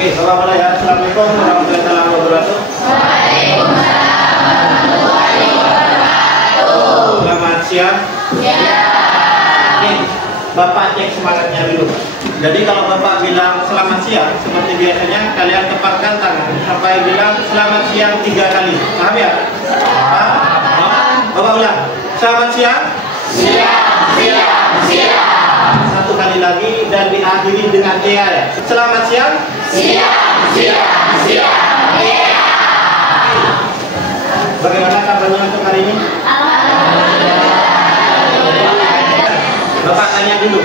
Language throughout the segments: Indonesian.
Oke, Bapak mulai ya. Assalamualaikum warahmatullahi wabarakatuh. Waalaikumsalam warahmatullahi wabarakatuh. Selamat siang. Oke, Bapak cek semangatnya dulu. Jadi kalau Bapak bilang selamat siang, seperti biasanya kalian tepatkan tangan sampai bilang selamat siang 3 kali. Paham ya? Paham? Bapak ulang. Selamat siang. Siang. 1 kali lagi dan diakhiri dengan ya. Selamat siang. Siang. Bagaimana kabarnya untuk hari ini? Bapak tanya dulu.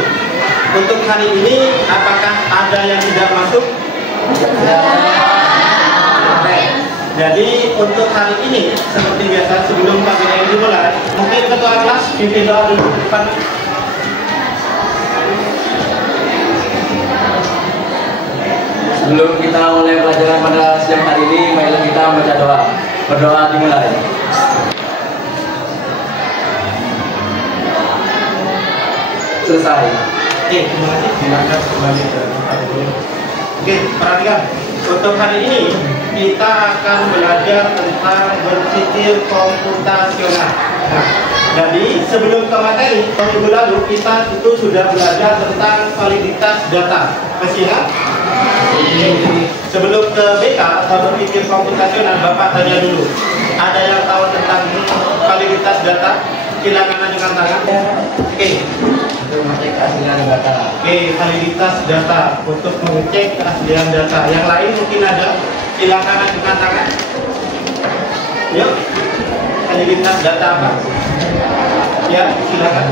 Untuk hari ini apakah ada yang tidak masuk? Jadi untuk hari ini seperti biasa sebelum KBM dimulai, mungkin ketua kelas pimpin doa dulu depan. Sebelum kita mulai pelajaran pada siang hari ini, marilah kita membaca doa. Berdoa dimulai. Selesai. Oke, terima kasih. Silakan kembali ke tempat dulu. Oke, perhatikan. Untuk hari ini kita akan belajar tentang berpikir komputasional. Nah, jadi sebelum ke materi, minggu lalu kita itu sudah belajar tentang validitas data. Masih ingat? Sebelum ke BK atau berpikir komputasional, Bapak tanya dulu. Ada yang tahu tentang validitas data? Silakan ajukan tangan. Oke. Untuk mengecek keaslian data. Oke, validitas data untuk mengecek keaslian data. Yang lain mungkin ada. Silakan ajukan tangan. Yuk. Validitas data apa? Ya, silakan.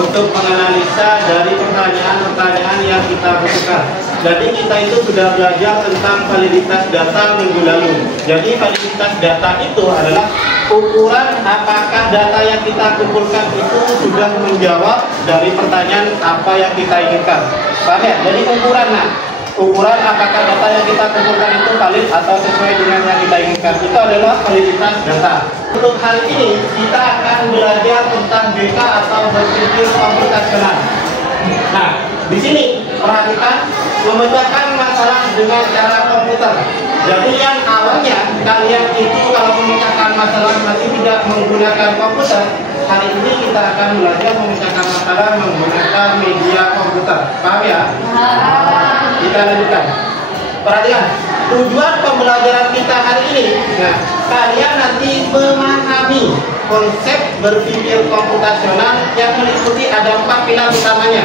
Untuk menganalisa dari pertanyaan-pertanyaan yang kita butuhkan. Jadi kita itu sudah belajar tentang validitas data minggu lalu. Jadi validitas data itu adalah ukuran apakah data yang kita kumpulkan itu sudah menjawab dari pertanyaan apa yang kita inginkan. Paham ya? Jadi ukuran apakah data yang kita kumpulkan itu valid atau sesuai dengan yang kita inginkan. Itu adalah validitas data. Untuk hari ini kita akan belajar tentang BK atau berpikir komputasional. Nah, di sini perhatikan memecahkan masalah dengan cara komputer. Jadi yang awalnya kalian itu kalau memecahkan masalah masih tidak menggunakan komputer, hari ini kita akan belajar memecahkan masalah menggunakan media komputer. Paham ya? Kita lanjutkan. Perhatikan, tujuan pembelajaran kita hari ini, nah, kalian nanti memahami konsep berpikir komputasional yang meliputi ada 4 pilar utamanya.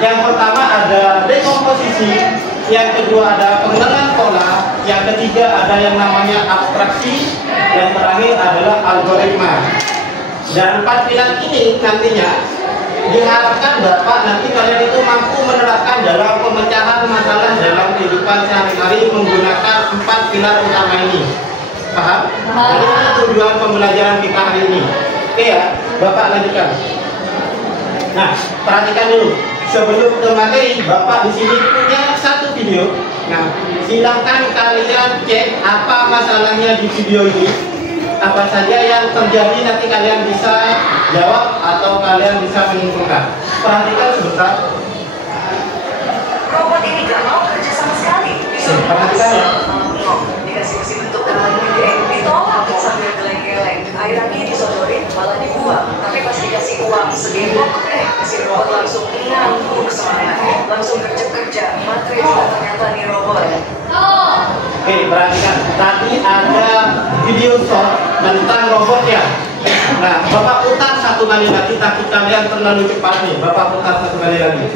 Yang pertama ada dekomposisi, yang kedua ada pengenalan pola, yang ketiga ada yang namanya abstraksi, dan terakhir adalah algoritma. Dan 4 pilar ini nantinya diharapkan Bapak nanti kalian itu mampu menerapkan dalam pemecahan masalah dalam kehidupan sehari-hari menggunakan 4 pilar utama ini. Paham? Jadi ini tujuan pembelajaran kita hari ini. Oke ya, Bapak lanjutkan. Nah, perhatikan dulu. Sebelum ke materi, Bapak di sini punya 1 video. Nah, silakan kalian cek apa masalahnya di video ini. Apa saja yang terjadi nanti kalian bisa jawab atau kalian bisa menyimpulkan. Perhatikan sebentar. Robot ini gak mau kerja sama sekali. Perhatikan ya. Dikasih bentuk kembali gede, ditolak sambil geleng-geleng. Air lagi disodorin, malah dibuang. Tapi pas dikasih uang segembok, si robot langsung ngangguk semangat. Langsung kerja, materai juga ternyata nih robot. Oke, perhatikan. Tadi ada video short tentang robot ya. Nah, Bapak putar 1 kali lagi, takut kalian terlalu cepat nih. Bapak putar 1 kali lagi.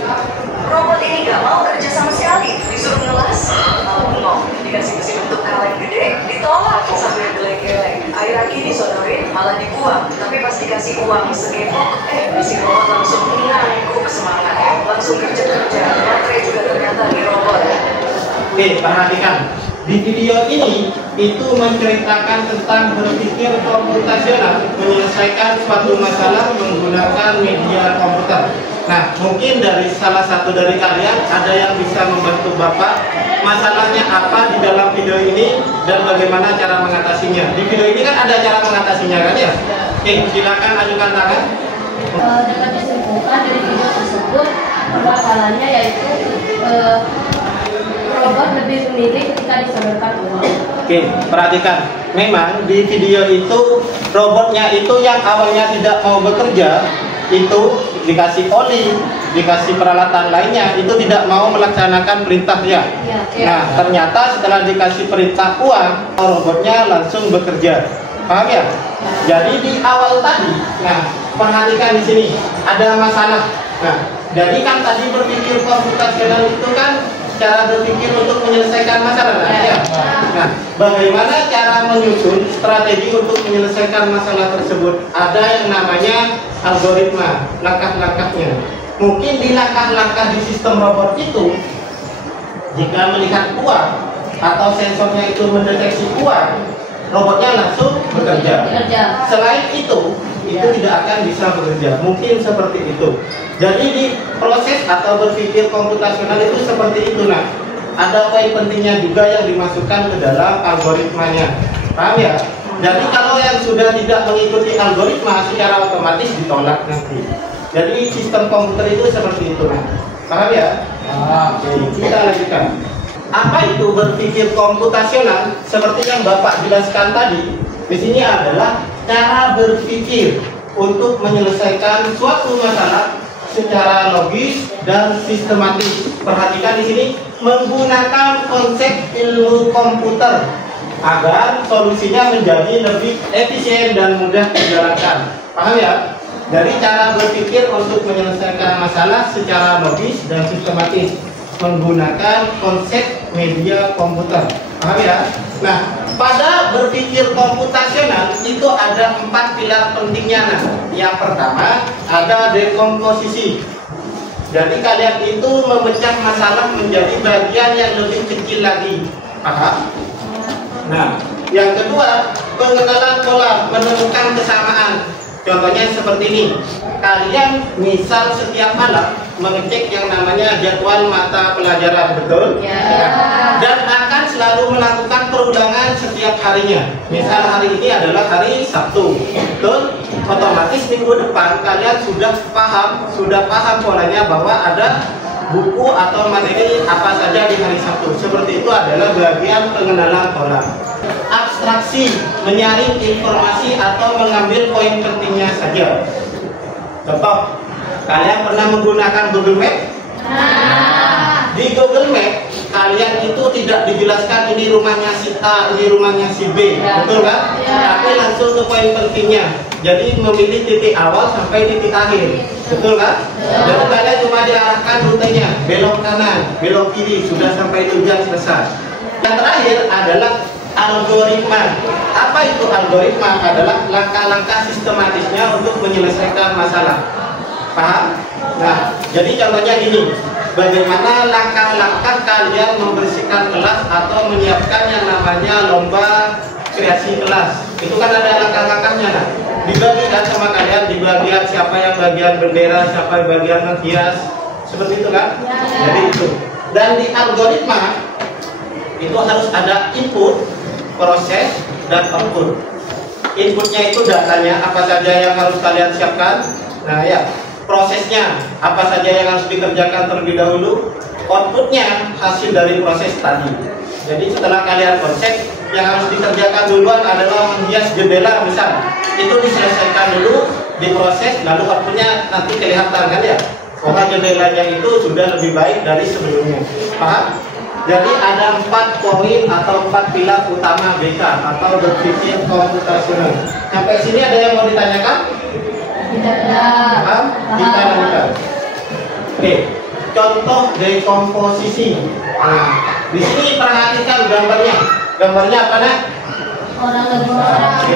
Robot ini gak mau kerja sama sekali. Disuruh ngelas, malah bengong. Dikasih besi bentuk kaleng gede, ditolak sambil geleng-geleng. Air lagi disodorin, malah dibuang. Tapi pas dikasih uang segembok, si robot langsung ngangguk semangat. Langsung kerja, materai juga ternyata nih robot. Oke, perhatikan. Di video ini itu menceritakan tentang berpikir komputasional, menyelesaikan suatu masalah menggunakan media komputer. Nah, mungkin dari salah satu dari kalian ada yang bisa membantu Bapak masalahnya apa di dalam video ini dan bagaimana cara mengatasinya. Di video ini kan ada cara mengatasinya kan ya? Oke, silakan ajukan tangan. Dapat disimpulkan dari video kesalahannya yaitu robot lebih memilih ketika disodorkan uang. Oke, perhatikan. Memang di video itu robotnya itu yang awalnya tidak mau bekerja, itu dikasih oli, dikasih peralatan lainnya, itu tidak mau melaksanakan perintahnya. Nah, ternyata setelah dikasih perintah uang, robotnya langsung bekerja. Paham ya? Jadi di awal tadi, nah perhatikan di sini ada masalah. Nah, jadi kan tadi berpikir komputasional itu kan cara berpikir untuk menyelesaikan masalah, ya. Nah, bagaimana cara menyusun strategi untuk menyelesaikan masalah tersebut? Ada yang namanya algoritma, langkah-langkahnya. Mungkin di langkah-langkah di sistem robot itu, jika melihat uang atau sensornya itu mendeteksi uang, robotnya langsung bekerja. Selain itu tidak akan bisa bekerja. Mungkin seperti itu. Jadi di proses atau berpikir komputasional itu seperti itu. Nah, ada poin pentingnya juga yang dimasukkan ke dalam algoritmanya. Paham ya? Jadi kalau yang sudah tidak mengikuti algoritma secara otomatis ditolak nanti. Jadi sistem komputer itu seperti itu. Nah, paham ya? Oke, kita lanjutkan. Apa itu berpikir komputasional? Seperti yang Bapak jelaskan tadi, di sini adalah cara berpikir untuk menyelesaikan suatu masalah secara logis dan sistematis. Perhatikan di sini menggunakan konsep ilmu komputer agar solusinya menjadi lebih efisien dan mudah dijalankan. Paham ya? Dari cara berpikir untuk menyelesaikan masalah secara logis dan sistematis menggunakan konsep media komputer. Paham ya? Nah, pada berpikir komputasional itu ada 4 pilar pentingnya. Nah, yang pertama ada dekomposisi. Jadi kalian itu memecah masalah menjadi bagian yang lebih kecil lagi. Paham? Nah, yang kedua pengenalan pola, menemukan kesamaan. Contohnya seperti ini. Kalian misal setiap malam mengecek yang namanya jadwal mata pelajaran, betul? Ya. Dan akan selalu melakukan perulangan setiap harinya. Misal hari ini adalah hari Sabtu, betul? Otomatis minggu depan kalian sudah paham polanya bahwa ada buku atau materi apa saja di hari Sabtu. Seperti itu adalah bagian pengenalan pola. Abstraksi, menyaring informasi atau mengambil poin pentingnya saja. Contoh, kalian pernah menggunakan Google Map? Di Google Map, kalian itu tidak dijelaskan ini rumahnya si A, ini rumahnya si B, betul kan? Tapi langsung ke poin pentingnya. Jadi memilih titik awal sampai titik akhir, betul kan? Jadi kalian cuma diarahkan rutenya, belok kanan, belok kiri, sudah sampai tujuan selesai. Yang terakhir adalah algoritma. Apa itu algoritma? Adalah langkah-langkah sistematisnya untuk menyelesaikan masalah. Paham? Nah, jadi contohnya gini. Bagaimana langkah-langkah kalian membersihkan kelas atau menyiapkan yang namanya lomba kreasi kelas. Itu kan ada langkah-langkahnya. Nah, dibagikan sama kalian di bagian siapa yang bagian bendera, siapa yang bagian menghias. Seperti itu kan? Jadi itu. Dan di algoritma itu harus ada input, proses, dan output. Inputnya itu datanya apa saja yang harus kalian siapkan. Nah ya, prosesnya apa saja yang harus dikerjakan terlebih dahulu. Outputnya hasil dari proses tadi. Jadi setelah kalian konsep, yang harus dikerjakan duluan adalah menghias jendela misal. Itu diselesaikan dulu, diproses, lalu outputnya nanti kelihatan kan ya. Karena jendelanya itu sudah lebih baik dari sebelumnya. Paham? Jadi ada 4 poin atau 4 pilar utama BK atau berpikir komputasional. Sampai sini ada yang mau ditanyakan? Tidak ada. Paham? Kita lanjutkan. Oke, contoh dekomposisi. Nah, di sini perhatikan gambarnya. Gambarnya apa nak? Orang orang.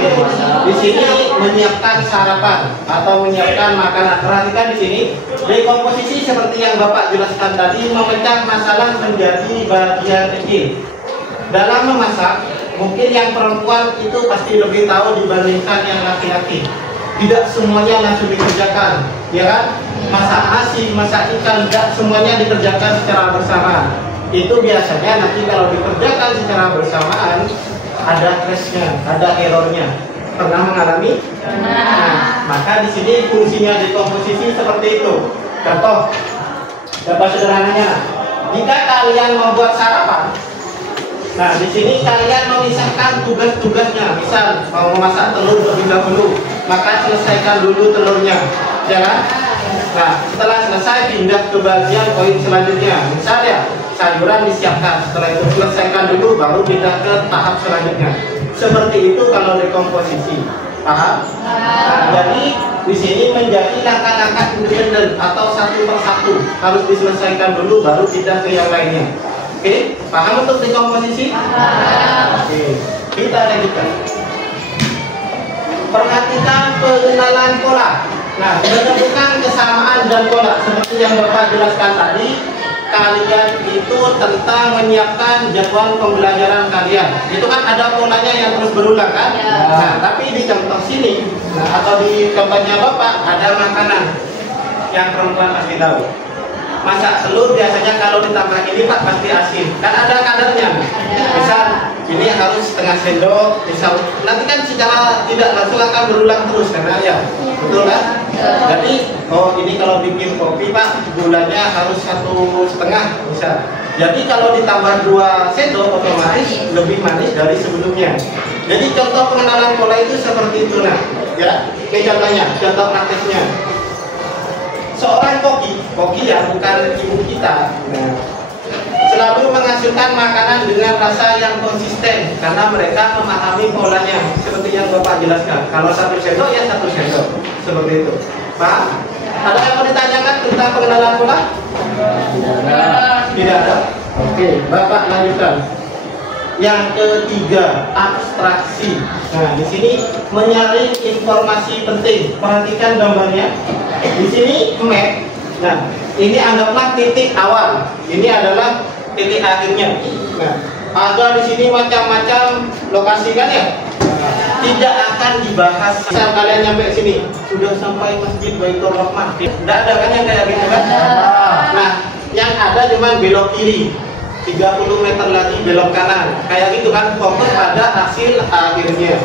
Di sini menyiapkan sarapan atau menyiapkan makanan. Perhatikan di sini dekomposisi seperti yang Bapak jelaskan tadi, memecah masalah menjadi bagian kecil. Dalam memasak, mungkin yang perempuan itu pasti lebih tahu dibandingkan yang laki-laki. Tidak semuanya langsung dikerjakan, ya kan? Masak nasi, masak ikan, tidak semuanya dikerjakan secara bersamaan. Itu biasanya nanti kalau dikerjakan secara bersamaan ada crashnya, ada errornya. Pernah mengalami? Nah, maka di sini fungsinya dekomposisi seperti itu. Contoh, Contoh sederhananya, jika kalian membuat sarapan, nah di sini kalian memisahkan tugas-tugasnya. Misal mau memasak telur terlebih dahulu, maka selesaikan dulu telurnya, ya kan? Nah, setelah selesai pindah ke bagian poin selanjutnya. Misalnya sayuran disiapkan, setelah itu selesaikan dulu, baru pindah ke tahap selanjutnya. Seperti itu kalau dekomposisi, paham? Nah, jadi di sini menjadi langkah-langkah independen atau satu persatu harus diselesaikan dulu, baru pindah ke yang lainnya. Oke, paham untuk dekomposisi? Oke, kita lanjutkan. Perhatikan pengenalan pola. Nah, menemukan kesamaan dan pola seperti yang Bapak jelaskan tadi. Kalian itu tentang menyiapkan jadwal pembelajaran kalian. Itu kan ada polanya yang terus berulang kan? Nah, tapi di contoh sini, nah, atau di contohnya Bapak ada makanan yang perempuan pasti tahu. Masak telur biasanya kalau ditambah ini Pak pasti asin. Kan ada kadarnya. Misal ini harus setengah sendok, misal nanti kan secara tidak langsung akan berulang terus karena ya, betul kan? Jadi oh ini kalau bikin kopi Pak gulanya harus 1,5 misal. Jadi kalau ditambah 2 sendok otomatis lebih manis dari sebelumnya. Jadi contoh pengenalan pola itu seperti itu nah, ya. Ini contohnya, contoh prakteknya. Seorang koki ya bukan ibu kita, nah, selalu menghasilkan makanan dengan rasa yang konsisten karena mereka memahami polanya seperti yang Bapak jelaskan. Kalau 1 sendok ya 1 sendok, seperti itu. Pak, ada yang mau ditanyakan tentang pengenalan pola? Tidak ada. Oke, Bapak lanjutkan. Yang ketiga, abstraksi. Nah, di sini menyaring informasi penting. Perhatikan gambarnya. Di sini map. Nah, ini anggaplah titik awal. Ini adalah titik akhirnya. Nah, ada di sini macam-macam lokasi kan ya? Tidak akan dibahas. Misal kalian nyampe sini, sudah sampai Masjid Baitur Rahman. Tidak ada kan yang kayak gitu kan? Nah, yang ada cuma belok kiri. 30 meter lagi belok kanan, kayak gitu kan, fokus pada hasil akhirnya,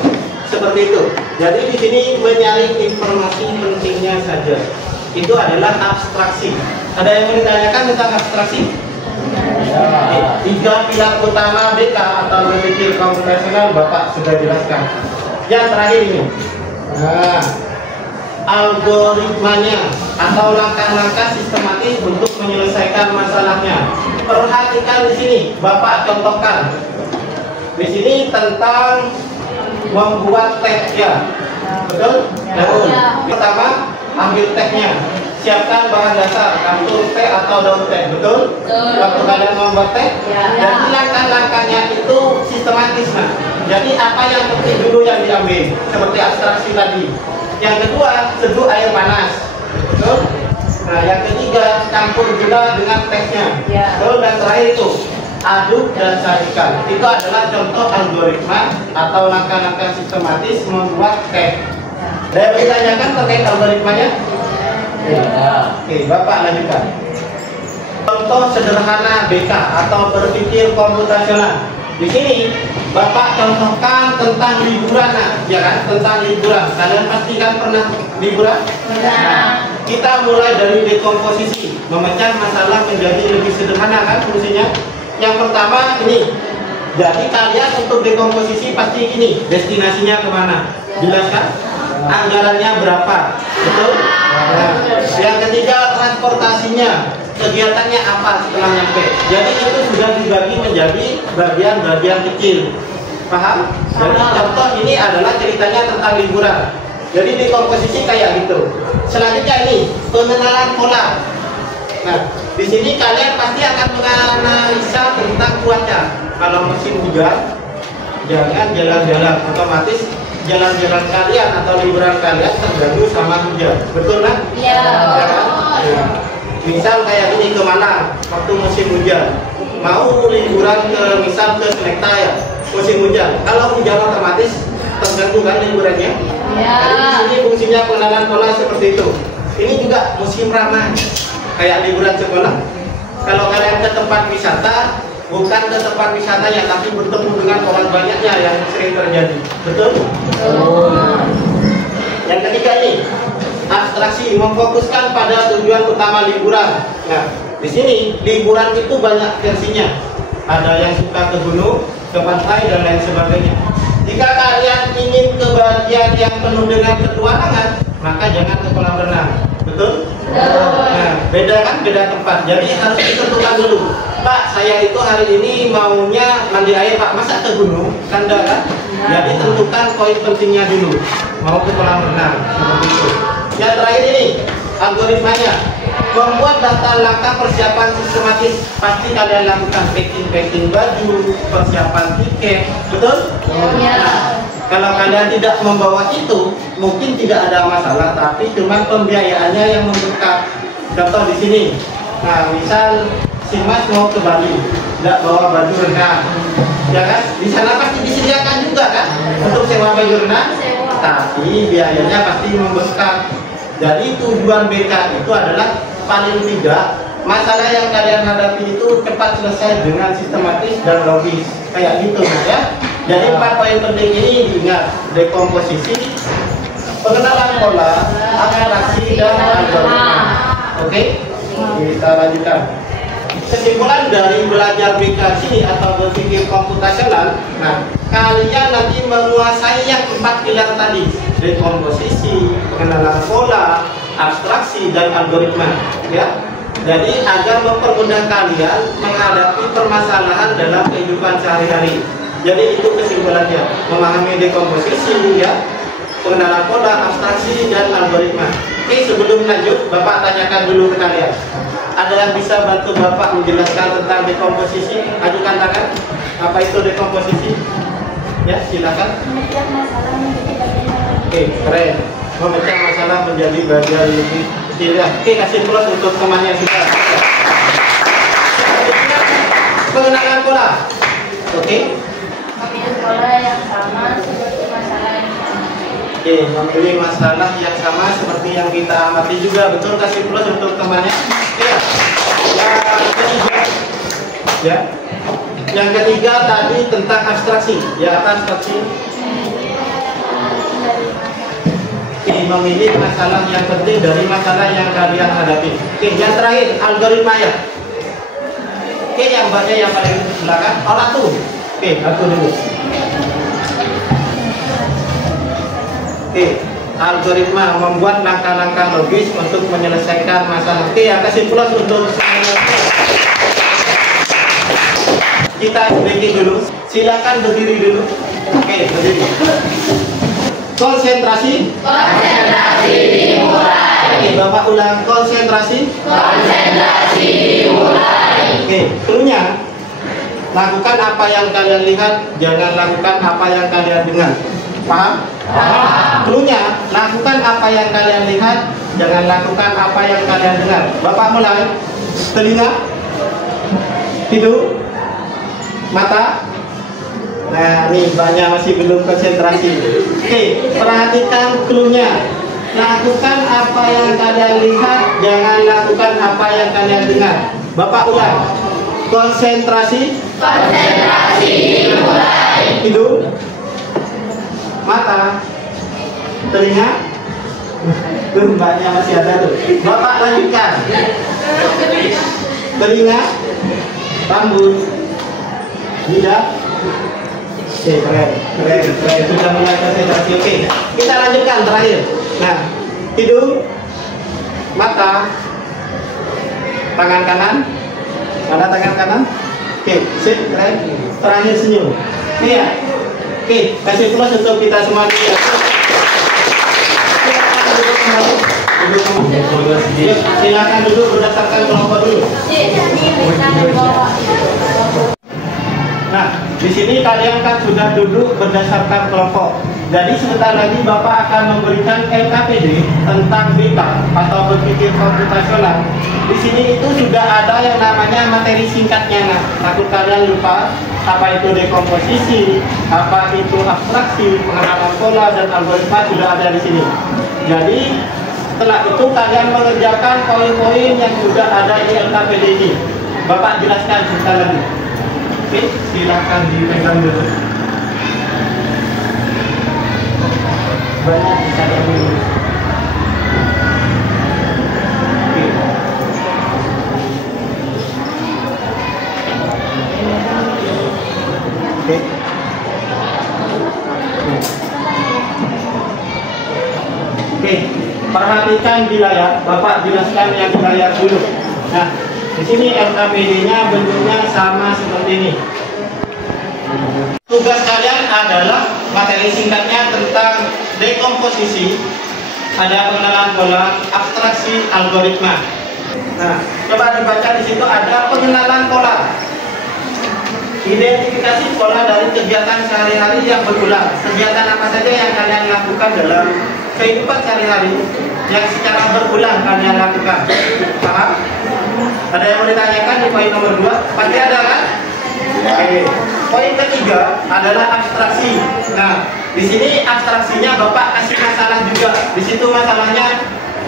seperti itu. Jadi di sini menyaring informasi pentingnya saja. Itu adalah abstraksi. Ada yang mau ditanyakan tentang abstraksi? 3 pilar utama BK atau berpikir komputasional Bapak sudah jelaskan. Yang terakhir ini, nah, algoritmanya atau langkah-langkah sistematis untuk menyelesaikan masalahnya. Perhatikan di sini, Bapak contohkan. Di sini tentang membuat tag ya, betul? Daun. Pertama, ambil tagnya. Siapkan bahan dasar, kartu teh atau daun teh, betul? Waktu kalian membuat teh, jadi langkah-langkahnya itu sistematis, nah. Jadi apa yang penting dulu yang diambil, seperti abstraksi tadi. Yang kedua, seduh air panas, betul? Nah, yang ketiga, campur gula dengan tehnya, betul? Dan terakhir itu, aduk dan sajikan. Itu adalah contoh algoritma atau langkah-langkah sistematis membuat teh. Ada yang ditanyakan terkait algoritmanya? Oke, Bapak lanjutkan. Contoh sederhana BK atau berpikir komputasional. Di sini Bapak contohkan tentang liburan, nah, ya kan? Tentang liburan. Kalian pasti kan pernah liburan? Nah, kita mulai dari dekomposisi, memecah masalah menjadi lebih sederhana kan fungsinya. Yang pertama ini. Jadi kalian untuk dekomposisi pasti ini, destinasinya kemana? Jelaskan? Anggarannya berapa? Betul? Nah, yang ketiga transportasinya, kegiatannya apa setelah nyampe. Jadi itu sudah dibagi menjadi bagian-bagian kecil. Paham? Jadi contoh ini adalah ceritanya tentang liburan. Jadi di komposisi kayak gitu. Selanjutnya ini pengenalan pola. Nah, di sini kalian pasti akan menganalisa tentang cuaca. Kalau musim hujan, jangan jalan-jalan, otomatis jalan-jalan kalian atau liburan kalian terganggu sama hujan. Betul kan? Iya. Ya kan? Ya. Misal kayak ini kemana waktu musim hujan, mau liburan ke misal ke Selekta ya, musim hujan. Kalau hujan otomatis terganggu kan liburannya. Iya. Jadi di sini fungsinya pengenalan pola seperti itu. Ini juga musim ramai, kayak liburan sekolah. Kalau kalian ke tempat wisata, bukan ke tempat wisatanya, tapi bertemu dengan orang banyaknya yang sering terjadi. Betul? Yang ketiga ini, abstraksi, memfokuskan pada tujuan utama liburan. Nah, Di sini liburan itu banyak versinya. Ada yang suka ke gunung, ke pantai dan lain sebagainya. Jika kalian ingin ke bagian yang penuh dengan petualangan, maka jangan ke kolam renang. Betul? Nah, beda kan, beda tempat. Jadi harus ditentukan dulu. Pak, saya itu hari ini maunya mandi air, Pak. Masa ke gunung? Kanda kan? Jadi tentukan poin pentingnya dulu. Mau ke kolam renang, seperti itu. Yang terakhir ini, algoritmanya. Membuat daftar langkah persiapan sistematis. Pasti kalian lakukan packing baju, persiapan tiket, betul? Nah, kalau kalian tidak membawa itu, mungkin tidak ada masalah, tapi cuma pembiayaannya yang membengkak. Contoh di sini. Nah, misal si Mas mau ke Bali, tidak bawa baju renang, ya kan? Di sana pasti disediakan juga kan untuk sewa baju renang, tapi biayanya pasti membengkak. Jadi tujuan BK itu adalah paling tidak masalah yang kalian hadapi itu cepat selesai dengan sistematis dan logis, kayak gitu ya. Jadi 4 poin penting ini diingat: dekomposisi, pengenalan pola, abstraksi, dan algoritma. Oke, kita lanjutkan. Kesimpulan dari belajar BK sini atau berpikir komputasional, nah kalian nanti menguasai yang 4 pilar tadi: dekomposisi, pengenalan pola, abstraksi, dan algoritma, ya. Jadi agar mempermudah kalian menghadapi permasalahan dalam kehidupan sehari-hari. Jadi itu kesimpulannya: memahami dekomposisi, ya, pengenalan pola, abstraksi, dan algoritma. Oke, sebelum lanjut, Bapak tanyakan dulu ke kalian. Ada yang bisa bantu Bapak menjelaskan tentang dekomposisi? Ajukan tangan. Apa itu dekomposisi? Ya, silakan. Memecah masalah menjadi bagian. Oke, keren. Memecah masalah menjadi bagian lebih kecil. Ya. Oke, kasih plus untuk temannya sudah. Pengenalan pola. Oke. Memilih pola yang sama seperti masalah yang sama. Oke, memilih masalah yang sama seperti yang kita amati juga. Betul, kasih plus untuk temannya. Ya. Yang ketiga, ya. Yang ketiga tadi tentang abstraksi. Ya, apa abstraksi? Oke, memilih masalah yang penting dari masalah yang kalian hadapi. Oke, yang terakhir algoritma ya. Oke, yang banyak yang paling belakang. Orang tuh. Oke, aku dulu. Oke, algoritma membuat langkah-langkah logis untuk menyelesaikan masalah. Oke, ya, kasih plus untuk semuanya. Kita breaking dulu. Silakan berdiri dulu. Oke, berdiri. Konsentrasi. Konsentrasi dimulai. Oke, Bapak ulang. Konsentrasi. Konsentrasi dimulai. Oke, cluenya. Lakukan apa yang kalian lihat, jangan lakukan apa yang kalian dengar. Paham? Paham. Cluenya, lakukan apa yang kalian lihat, jangan lakukan apa yang kalian dengar. Bapak mulai. Telinga, hidung, mata. Nah, nih banyak masih belum konsentrasi. Oke, perhatikan cluenya. Lakukan apa yang kalian lihat, jangan lakukan apa yang kalian dengar. Bapak ulang. Konsentrasi. Konsentrasi dimulai. Hidung, mata, telinga. Banyak masih ada tuh. Bapak lanjutkan. Telinga, rambut, lidah. Oke, keren. Sudah mulai konsentrasi. Oke, kita lanjutkan terakhir. Nah, hidung, mata, tangan kanan. Mana tangan kanan? Oke, sip, keren. Terakhir senyum. Oke ya. Oke, kasih plus untuk kita semua. Silakan duduk berdasarkan kelompok dulu. Nah, di sini kalian kan sudah duduk berdasarkan kelompok. Jadi sebentar lagi Bapak akan memberikan LKPD tentang beta atau berpikir komputasional. Di sini itu sudah ada yang namanya materi singkatnya. Nah, takut kalian lupa apa itu dekomposisi, apa itu abstraksi, pengenalan pola, dan algoritma sudah ada di sini. Jadi setelah itu kalian mengerjakan poin-poin yang sudah ada di LKPD ini. Bapak jelaskan sebentar lagi. Oke, silakan dipegang dulu. Banyak bisa dulu. Oke. di layar, Bapak jelaskan yang di layar dulu. Nah, di sini LKPD-nya bentuknya sama seperti ini. Tugas kalian adalah materi singkatnya tentang dekomposisi, ada pengenalan pola, abstraksi, algoritma. Nah, coba dibaca di situ ada pengenalan pola. Identifikasi pola dari kegiatan sehari-hari yang berulang. Kegiatan apa saja yang kalian lakukan dalam kehidupan sehari-hari yang secara berulang kalian lakukan. Paham? Ada yang mau ditanyakan di poin nomor 2? Pasti ada kan? Oke. Poin ketiga adalah abstraksi. Nah, di sini abstraksinya Bapak kasih masalah juga. Di situ masalahnya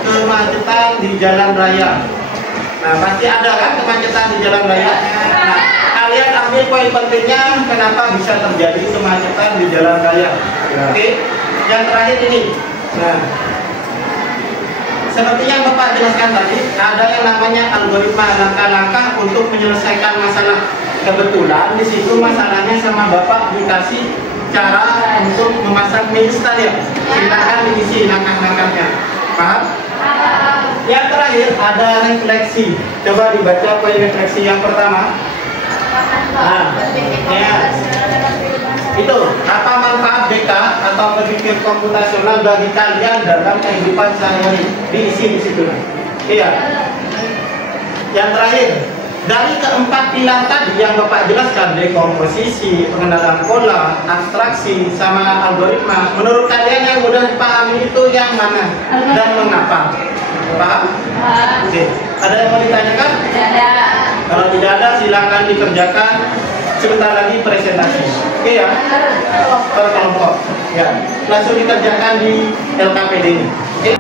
kemacetan di jalan raya. Nah, pasti ada kan kemacetan di jalan raya? Nah, kalian ambil poin pentingnya kenapa bisa terjadi kemacetan di jalan raya. Oke. Yang terakhir ini. Nah, seperti yang Bapak jelaskan tadi, ada yang namanya algoritma, langkah-langkah untuk menyelesaikan masalah. Kebetulan di situ masalahnya sama Bapak dikasih cara untuk memasang mie instan ya. Silakan diisi langkah-langkahnya. Paham? Yang terakhir ada refleksi. Coba dibaca poin refleksi yang pertama. Nah, ya. Itu apa manfaat BK atau berpikir komputasional bagi kalian dalam kehidupan sehari-hari? Diisi di situ. Iya. Yang terakhir, dari keempat pilar tadi yang Bapak jelaskan, dekomposisi, pengenalan pola, abstraksi, sama algoritma, menurut kalian yang mudah dipahami itu yang mana dan mengapa? Paham? Oke. Ada yang mau ditanyakan? Tidak ada. Kalau tidak ada, silakan dikerjakan. Sebentar lagi presentasi. Oke ya? Per kelompok. Ya. Langsung dikerjakan di LKPD ini. Oke?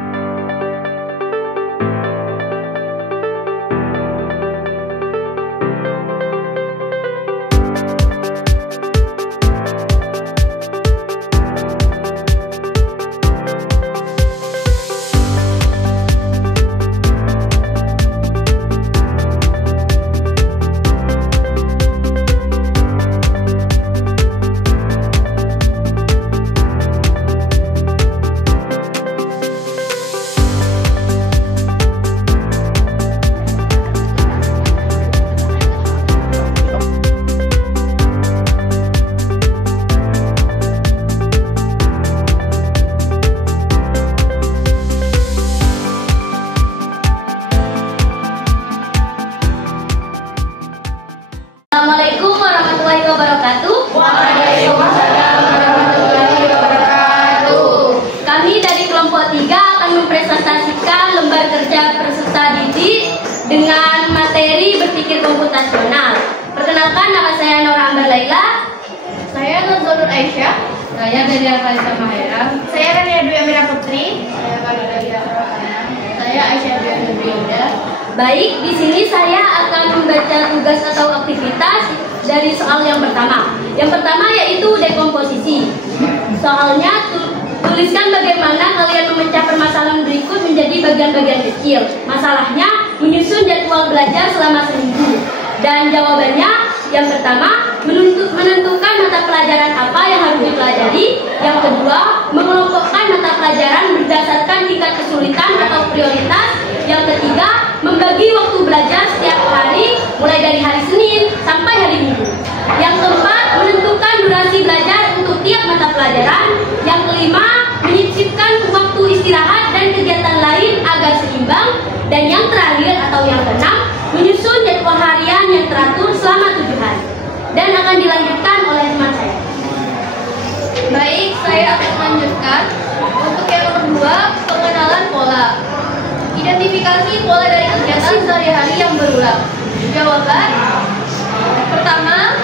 Assalamualaikum warahmatullahi wabarakatuh. Waalaikumsalam warahmatullahi wabarakatuh. Kami dari kelompok 3 akan mempresentasikan lembar kerja peserta didik dengan materi berpikir komputasional. Perkenalkan, nama saya Nora Ambar Laila. Saya Nurul Aisyah. Saya Delia Kalisa Mahera. Saya Rania Dwi Amira Putri. Saya Kalisa Mahera. Saya Aisyah Dwi Amira. Baik, di sini saya akan membaca tugas atau aktivitas dari soal yang pertama. Yang pertama yaitu dekomposisi. Soalnya tuliskan bagaimana kalian memecah permasalahan berikut menjadi bagian-bagian kecil. Masalahnya menyusun jadwal belajar selama seminggu. Dan jawabannya yang pertama menentukan mata pelajaran apa yang harus dipelajari. Yang kedua, mengelompokkan mata pelajaran berdasarkan tingkat kesulitan atau prioritas. Yang ketiga, membagi waktu belajar setiap hari mulai dari hari Senin sampai hari Minggu. Yang keempat, menentukan durasi belajar untuk tiap mata pelajaran. Yang kelima, menyisipkan waktu istirahat dan kegiatan lain agar seimbang. Dan yang terakhir atau yang keenam, menyusun jadwal harian yang teratur selama 7 hari. Dan akan dilanjutkan oleh teman saya. Baik, saya akan melanjutkan. Untuk yang nomor 2, pengenalan pola. Identifikasi pola dari kegiatan sehari-hari yang berulang. Jawaban: pertama,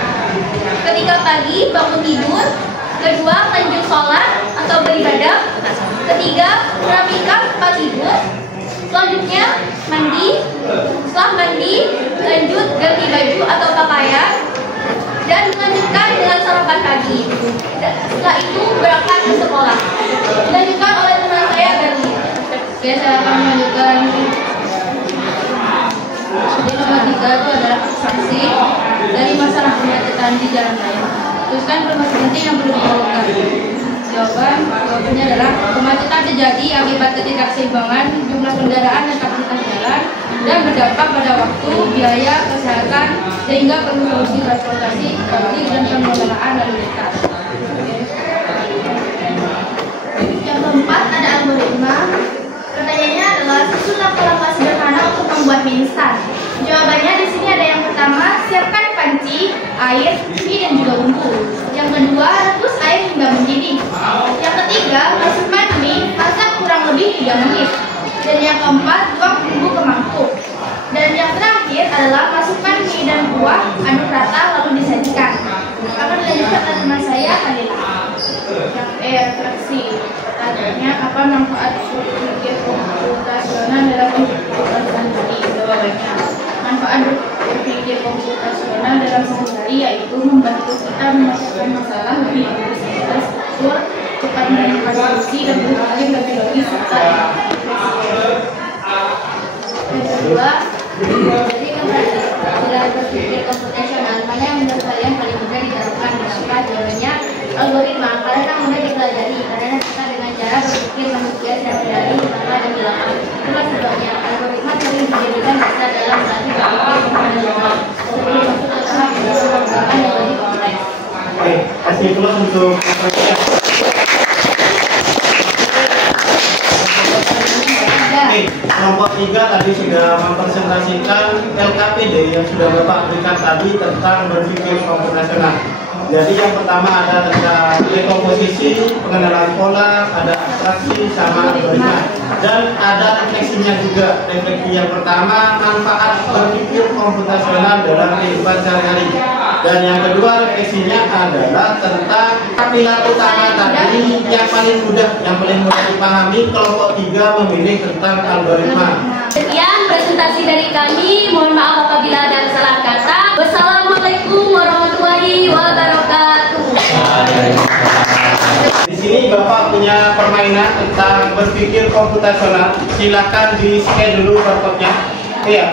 ketika pagi bangun tidur. Kedua, lanjut sholat atau beribadah. Ketiga, merapikan tempat tidur. Selanjutnya, mandi. Setelah mandi, lanjut ganti baju atau pakaian. Dan melanjutkan dengan sarapan pagi. Dan setelah itu berangkat ke sekolah. Dilanjutkan oleh teman saya Berli. Oke, saya akan melanjutkan. Jadi nomor 3 itu adalah abstraksi dari masalah kemacetan di jalan raya. Teruskan informasi penting yang perlu ditahukan. Jawabannya adalah kemacetan terjadi akibat ketidakseimbangan jumlah kendaraan dan kapasitas jalan dan berdampak pada waktu, biaya, kesehatan, sehingga perlu solusi transportasi publik dan pengelolaan lalu lintas. Yang keempat ada algoritma. Pertanyaannya adalah susunlah pola sederhana untuk membuat mie instan. Jawabannya di sini ada yang pertama, siapkan panci, air, mie dan juga bumbu. Yang kedua, rebus air hingga mendidih. Yang ketiga, masukkan mie, masak kurang lebih 3 menit. Dan yang keempat, tuang bumbu ke mangkuk. Dan yang terakhir adalah masukkan mie dan kuah, aduk rata lalu disajikan. Akan dilanjutkan oleh teman saya, Kalila. Yang refleksi. Pertanyaannya, apa manfaat berpikir komputasional dalam kehidupan sehari-hari? Jawabannya, manfaat berpikir komputasional dalam sehari-hari yaitu membantu kita menyelesaikan masalah lebih secara struktur, cepat menemukan solusi dan berpikir lebih logis serta yang kedua, jadi keberadaan berpikir komputasional mana yang menurut kalian paling mudah diterapkan? Maka jawabannya algoritma, karena mudah dipelajari karena kita dengan cara berpikir manusia sehari-hari tanpa ada hilangan. Itulah sebabnya algoritma sering dijadikan dasar dalam melatih berpikir komputasional sebelum masuk ke tahap pemrograman yang lebih kompleks. Oke, kasih plus untuk perhatian. Oke, kelompok 3 tadi sudah mempresentasikan LKPD yang sudah Bapak berikan tadi tentang berpikir komputasional. Jadi yang pertama ada tentang dekomposisi, pengenalan pola, ada abstraksi sama algoritma, dan ada refleksinya juga. Refleksi yang pertama, manfaat berpikir komputasional dalam kehidupan sehari-hari. Dan yang kedua refleksinya adalah tentang pilar utama tadi yang paling mudah dipahami. Kelompok 3 memilih tentang algoritma. Sekian presentasi dari kami. Mohon maaf apabila ada kesalahan kata. Wassalamualaikum warahmatullahi wabarakatuh. Di sini Bapak punya permainan tentang berpikir komputasional. Silakan di-scan dulu barcode-nya. Iya.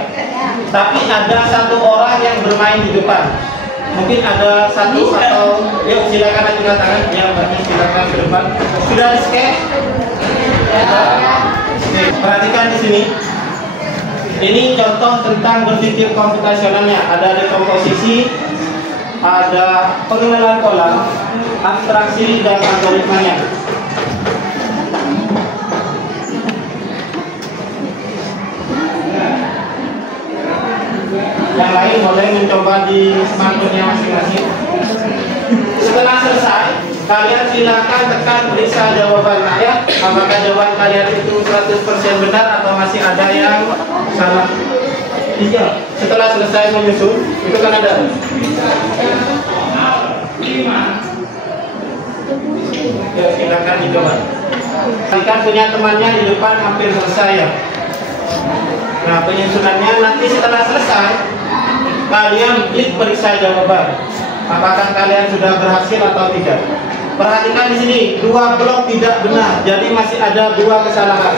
Tapi ada satu orang yang bermain di depan. Mungkin ada satu atau yuk silakan ajukan tangan. Ya, Mbaknya silakan ke depan. Sudah di-scan? Oke, perhatikan di sini. Ini contoh tentang berpikir komputasionalnya. Ada dekomposisi, ada pengenalan pola, abstraksi, dan algoritmanya. Yang lain boleh mencoba di smartphone-nya masing-masing. Setelah selesai, kalian silakan tekan periksa jawaban ya. Apakah jawaban kalian itu 100% benar atau masih ada yang salah? Iya. Setelah selesai menyusun, itu kan ada. Ya, silakan dicoba. Kalian punya temannya di depan hampir selesai ya. Nah, penyusunannya nanti setelah selesai, kalian klik periksa jawaban. Apakah kalian sudah berhasil atau tidak? Perhatikan di sini, 2 blok tidak benar, jadi masih ada 2 kesalahan.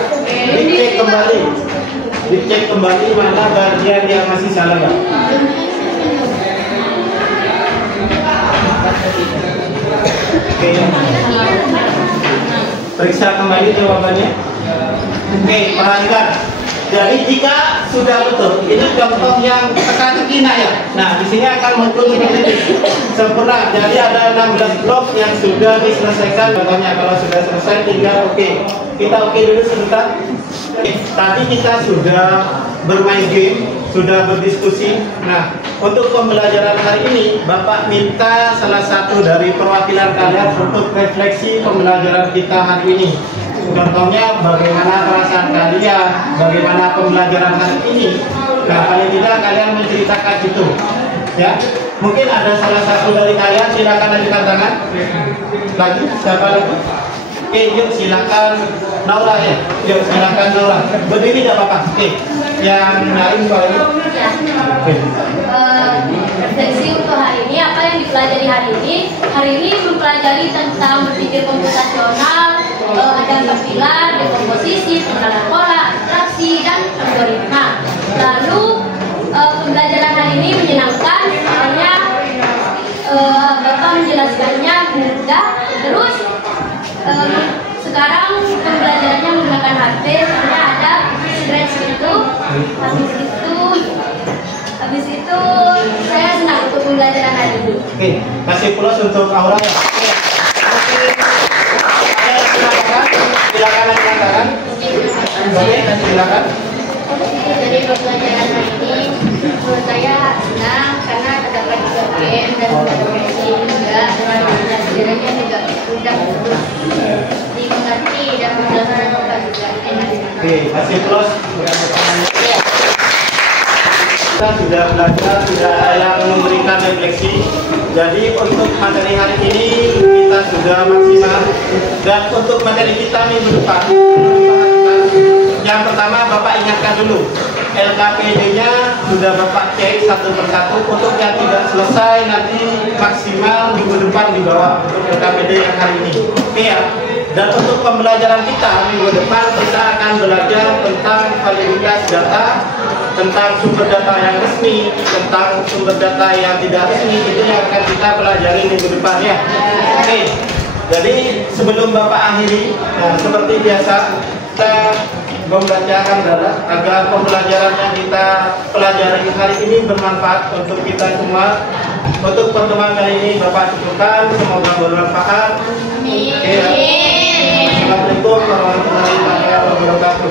Dicek kembali mana bagian yang masih salah. Oke. Periksa kembali jawabannya. Oke, perhatikan. Jadi jika sudah betul, ini contoh yang teka-teki ya. Nah, di sini akan muncul seperti ini. Sempurna. Jadi ada 16 blok yang sudah diselesaikan. Contohnya kalau sudah selesai tinggal oke. Kita oke dulu sebentar. Tadi kita sudah bermain game, sudah berdiskusi. Nah, untuk pembelajaran hari ini, Bapak minta salah satu dari perwakilan kalian untuk refleksi pembelajaran kita hari ini. Contohnya bagaimana perasaan kalian, bagaimana pembelajaran hari ini. Nah, paling tidak kalian menceritakan itu, ya. Mungkin ada salah satu dari kalian, silakan ajukan tangan. Lagi, siapa lagi? Oke, yuk silakan Naura ya. Yuk silakan Naura. Berdiri tidak apa-apa. Oke, yang lain boleh. Oke. Refleksi untuk hari ini, apa yang dipelajari hari ini? Hari ini mempelajari tentang berpikir komputasional. Ada 4 pilar, dekomposisi, pengenalan pola, abstraksi, dan algoritma. Lalu pembelajaran hari ini menyenangkan, soalnya Bapak menjelaskannya mudah, terus sekarang pembelajarannya menggunakan HP, soalnya ada scratch itu. Habis itu saya senang untuk pembelajaran hari ini. Oke, kasih plus untuk Aura ya. Silakan. Oke, silakan. Dari pembelajaran hari ini menurut saya senang karena terdapat juga game dan komunikasi juga dengan pelajarannya juga mudah terus dimengerti dan menjelaskan juga enak. Oke, kasih plus. Kita sudah belajar, sudah ada yang memberikan refleksi. Jadi untuk materi hari ini kita sudah maksimal. Dan untuk materi kita minggu depan, yang pertama Bapak ingatkan dulu, LKPD-nya sudah Bapak cek satu persatu. Untuk yang tidak selesai nanti maksimal minggu depan dibawa untuk LKPD yang hari ini. Oke ya. Dan untuk pembelajaran kita minggu depan kita akan belajar tentang validitas data, tentang sumber data yang resmi, tentang sumber data yang tidak resmi. Itu yang akan kita pelajari minggu depan ya. Oke. Jadi sebelum Bapak akhiri, nah, seperti biasa kita membacakan data agar pembelajaran yang kita pelajari hari ini bermanfaat untuk kita semua. Untuk pertemuan kali ini Bapak cukupkan, semoga bermanfaat. Assalamualaikum warahmatullahi wabarakatuh.